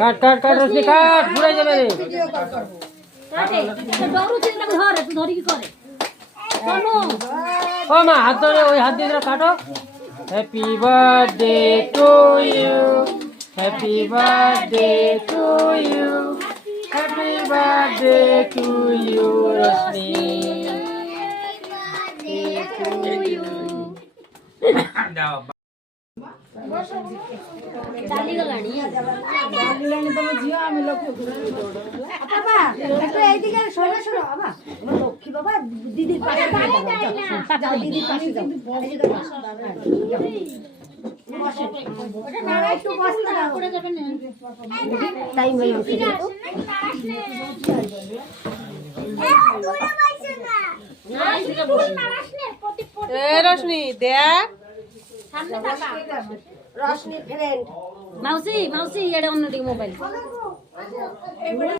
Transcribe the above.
কাট কাট কাট রশ্মি কাট পুরাই যাবে রে কাটে তো ডরু চিন্তা ধরে তুই ধরি কি করে শোনো ও মা হাত ধরে ওই হাত দিয়ে কাটো happy birthday to you happy birthday to you happy birthday to you Rashmi ডালি গলানি ডালিলানি তো ঝিও আমি লক্ষ্য করি বাবা একটু এইদিকে সরে সরে বাবা আমার লক্ষ্মী বাবা দিদির পাশে যাও দিদির পাশে যাও এইদিকে ওটা না একটু বসতে দাও পড়ে যাবে না টাইম হয়ে গেছে রশ্মি দেখ রশ্মি ফ্রেন্ড মাউসি মাউসি এটা অন্যদিকে মোবাইল